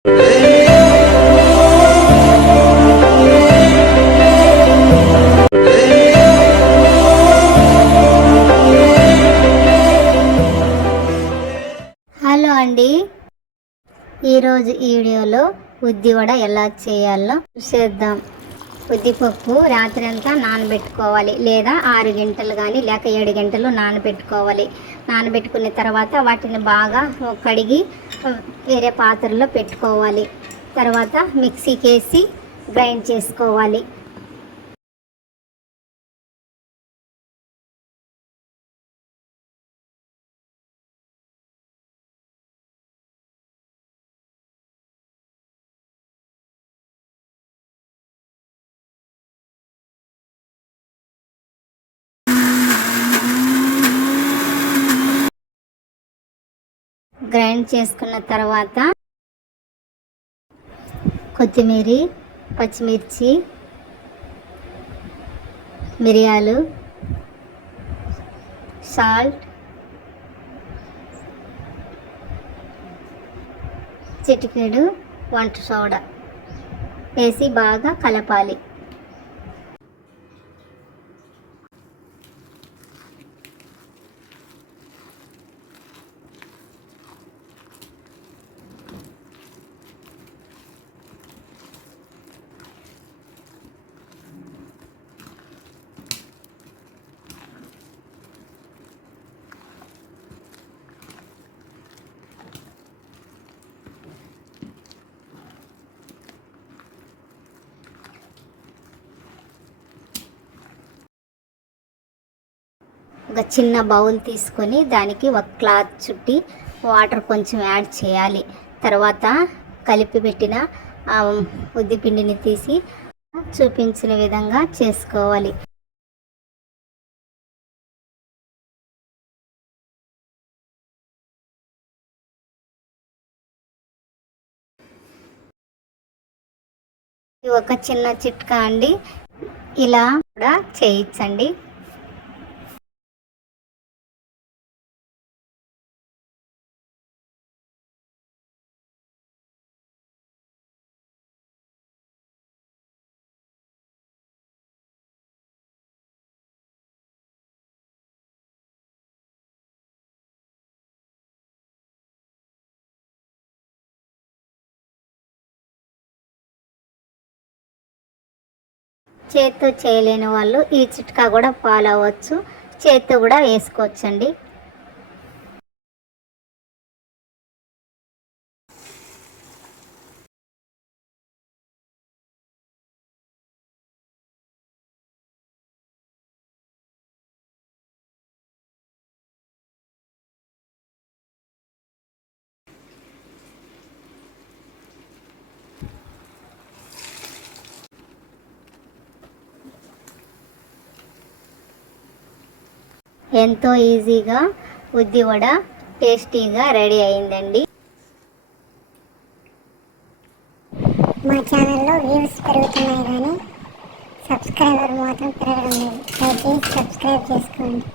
Hello అండి. ఈరోజు ఈ వీడియోలో ఉద్దివడ ఎలా చేయాలో చూసేద్దాం. ఉద్దిపప్పు రాత్రి అంతా నానబెట్టుకోవాలి. లేదా ఆరు గంటలు కానీ లేక ఏడు గంటలు నానబెట్టుకోవాలి. నానబెట్టుకున్న తర్వాత వాటిని బాగా కడిగి వేరే పాత్రలో పెట్టుకోవాలి. తర్వాత మిక్సీకి వేసి గ్రైండ్ చేసుకోవాలి. గ్రైండ్ చేసుకున్న తర్వాత కొత్తిమీర పచ్చిమిర్చి మిరియాలు సాల్ట్ చిటికెడు వంట సోడా వేసి బాగా కలపాలి. ఒక చిన్న బౌల్ తీసుకొని దానికి ఒక క్లాత్ చుట్టి వాటర్ కొంచెం యాడ్ చేయాలి. తర్వాత కలిపి పెట్టిన ఉద్దిపిండిని తీసి చూపించిన విధంగా చేసుకోవాలి. ఇది ఒక చిన్న చిట్కా అండి. ఇలా కూడా చేయించండి. చేత్తో చేయలేని వాళ్ళు ఈ చిట్కా కూడా ఫాలో అవ్వచ్చు. చేత్తో కూడా వేసుకోవచ్చండి. ఎంతో ఈజీగా ఉద్ది వడ టేస్టీగా రెడీ అయిందండి. మా ఛానల్లో వ్యూస్ పెరుగుతున్నాయి కానీ సబ్స్క్రైబర్ మాత్రం పెరగడం లేదు. దయచేసి సబ్స్క్రైబ్ చేసుకోండి.